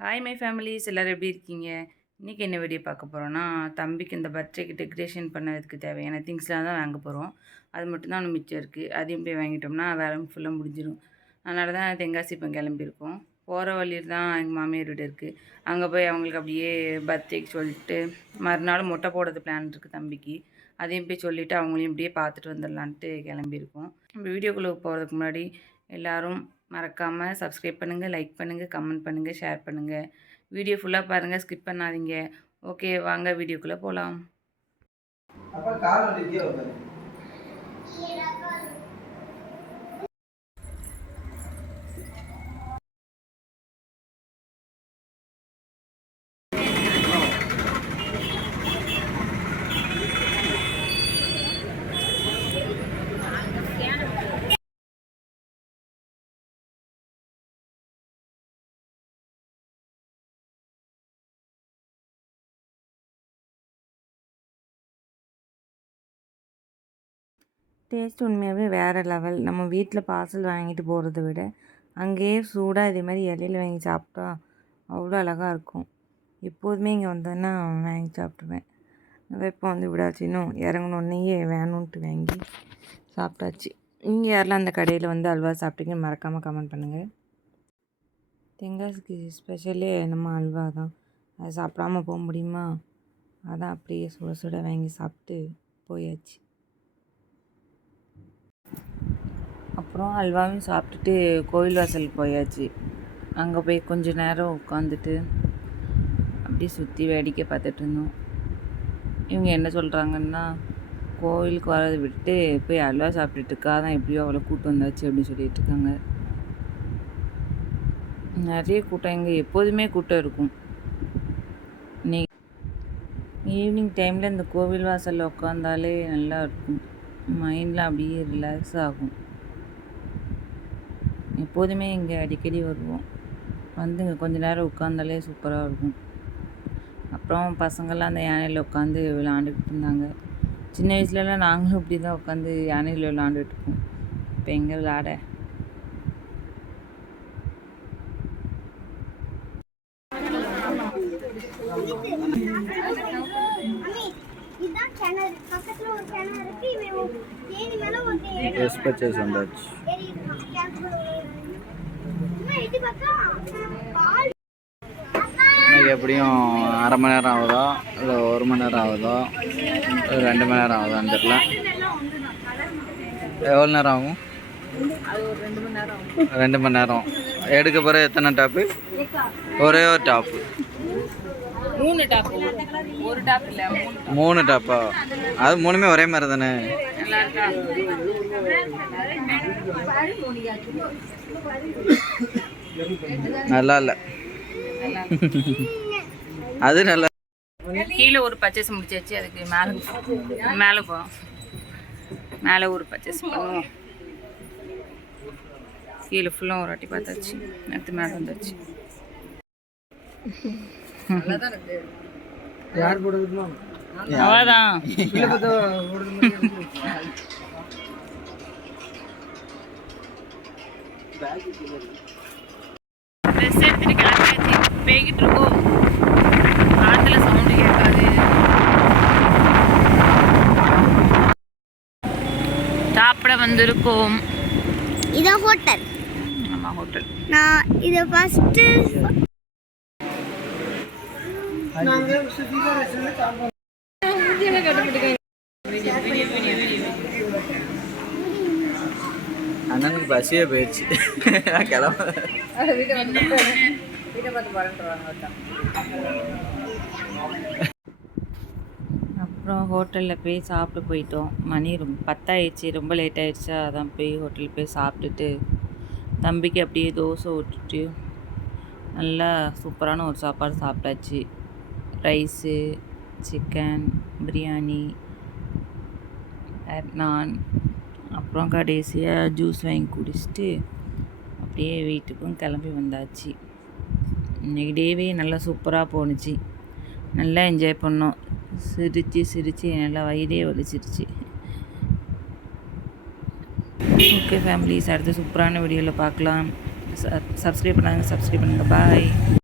Hi my families எல்லோரும் எப்படி இருக்கீங்க? இன்றைக்கி என்ன வீடியோ பார்க்க போகிறோன்னா தம்பிக்கு இந்த பர்த்டேக்கு டெக்கரேஷன் பண்ணதுக்கு தேவையான திங்ஸ்லாம் தான் வாங்க போகிறோம் அது மட்டும்தான் ஒன்று மிச்சம் இருக்குது அதையும் போய் வாங்கிட்டோம்னா வேலை ஃபுல்லாக முடிஞ்சிடும் அதனால தான் தென்காசி இப்போ கிளம்பியிருக்கோம். போகிற வழியில் தான் எங்கள் மாமியார் வீடு இருக்குது அங்கே போய் அவங்களுக்கு அப்படியே பர்த்டேக்கு சொல்லிட்டு மறுநாள் மொட்டை போடுறது பிளான் இருக்குது தம்பிக்கு. அதையும் போய் சொல்லிவிட்டு அவங்களையும் இப்படியே பார்த்துட்டு வந்துடலான்ட்டு கிளம்பியிருக்கோம். நம்ம வீடியோக்குள்ளே போகிறதுக்கு முன்னாடி எல்லோரும் மறக்காமல் சப்ஸ்கிரைப் பண்ணுங்கள் லைக் பண்ணுங்கள் கமெண்ட் பண்ணுங்கள் ஷேர் பண்ணுங்கள் வீடியோ ஃபுல்லாக பாருங்கள் ஸ்கிப் பண்ணாதீங்க. ஓகே வாங்க வீடியோக்குள்ளே போகலாம் டேஸ்ட் உண்மையாகவே வேறு லெவல். நம்ம வீட்டில் பார்சல் வாங்கிட்டு போகிறத விட அங்கேயே சூடாக இதே மாதிரி இலையில வாங்கி சாப்பிட்டா அவ்வளோ அழகாக இருக்கும். எப்போதுமே இங்கே வந்தேன்னா வாங்கி சாப்பிடுவேன் அதான் இப்போ வந்து விடாச்சு. இன்னும் இறங்கணுன்னே வேணும்ன்ட்டு வாங்கி சாப்பிட்டாச்சு. நீங்கள் யாரெல்லாம் அந்த கடையில் வந்து அல்வா சாப்பிட்டீங்கன்னு மறக்காமல் கமெண்ட் பண்ணுங்கள் தெங்காசுக்கு ஸ்பெஷலே நம்ம அல்வா தான். அதை சாப்பிடாம போக முடியுமா? அதான் அப்படியே சுட சுட வாங்கி சாப்பிட்டு போயாச்சு. அப்புறம் அல்வாவையும் சாப்பிட்டுட்டு கோவில் வாசலுக்கு போயாச்சு. அங்கே போய் கொஞ்ச நேரம் உட்காந்துட்டு அப்படியே சுற்றி வேடிக்கை பார்த்துட்டு இருந்தோம். இவங்க என்ன சொல்கிறாங்கன்னா கோவிலுக்கு வரதை விட்டு போய் அல்வா சாப்பிட்டுட்டு இருக்கா தான் எப்படியோ அவ்வளோ கூட்டம் வந்தாச்சு அப்படின்னு சொல்லிட்டு இருக்காங்க. நிறைய கூட்டம் இங்கே எப்போதுமே கூட்டம் இருக்கும். நீ ஈவினிங் டைமில் இந்த கோவில் வாசலில் உட்காந்தாலே நல்லா இருக்கும். மைண்ட்லாம் அப்படியே ரிலாக்ஸ் ஆகும். எப்போதுமே இங்கே அடிக்கடி வருவோம். வந்து இங்கே கொஞ்ச நேரம் உட்காந்தாலே சூப்பராக இருக்கும். அப்புறம் பசங்கள்லாம் அந்த யானையில் உட்காந்து விளாண்டுக்கிட்டு இருந்தாங்க. சின்ன வயசுலலாம் நாங்களும் இப்படி தான் உட்காந்து யானையில் விளாண்டுட்டு இருப்போம் இப்போ எங்கே விளாட? இதான் கிணறு பக்கத்துல ஒரு கிணறு இருக்கு. இவன் ஒரு ஏணி மேல ஒரு ஏணி எஸ் பர்ச்சேஸ் வந்தாச்சு இன்னைக்கு எப்படியும் அரை மணி நேரம் ஆகுதோ? இல்லை ஒரு மணி நேரம் ஆகுதோ? ரெண்டு மணி நேரம் ஆகுதான்னு தெரியல. எவ்வளோ நேரம் ஆகும்? ரெண்டு மணி நேரம். எடுக்க பிறகு எத்தனை டாப்பு ஒரே ஒரு டாப்பு மூணு டாப் ஒரு. டாப் இல்லை மூணு டாப்பா அது மூணுமே ஒரே மாதிரி தானே? நல்லா இருக்கா நல்லா இல்லை. அது நல்லா கீழே ஒரு பர்ச்சேஸ் முடிச்சாச்சு அதுக்கு மேலே மேலே போகிறோம் மேலே ஒரு பர்ச்சேஸ் பண்ணுவோம் கீழே ஃபுல்லாக ஒரு வாட்டி பார்த்தாச்சு. அடுத்து மேலே வந்தாச்சு. யார் போடுறதுமா? அவ்வளோதான் ட்ரெஸ் எடுத்துட்டு கிளம்பியாச்சு. போய்கிட்டு இருக்கோம். காற்றுல சவுண்டு கேட்காது. சாப்பிட வந்திருக்கோம். இதான் ஹோட்டல் ஆமாம் ஹோட்டல் நான் இதை ஃபர்ஸ்ட் அண்ணனுக்கு பசியே போயிடுச்சு. கிளம்ப அப்புறம் ஹோட்டலில் போய் சாப்பிட்டு போயிட்டோம். மணி ரொம்ப பத்தாயிடுச்சு. ரொம்ப லேட் ஆயிடுச்சு. அதான் போய் ஹோட்டலில் போய் சாப்பிட்டுட்டு தம்பிக்கு அப்படியே தோசை விட்டுட்டு நல்லா சூப்பரான ஒரு சாப்பாடு சாப்பிட்டாச்சு. ரைஸு சிக்கன் பிரியாணி நான் அப்புறம் கடைசியாக ஜூஸ் வாங்கி குடிச்சிட்டு அப்படியே வீட்டுக்கும் கிளம்பி வந்தாச்சு. இன்னைக்கு டேவே நல்லா சூப்பராக போணுச்சு. நல்லா என்ஜாய் பண்ணோம். சிரித்து சிரித்து நல்லா வயிறே வலிச்சிருச்சு. ஓகே ஃபேமிலிஸ் அடுத்த சூப்பரான வீடியோவில் பார்க்கலாம். சப்ஸ்கிரைப் பண்ணாங்க சப்ஸ்கிரைப் பண்ணுங்கள் பாய்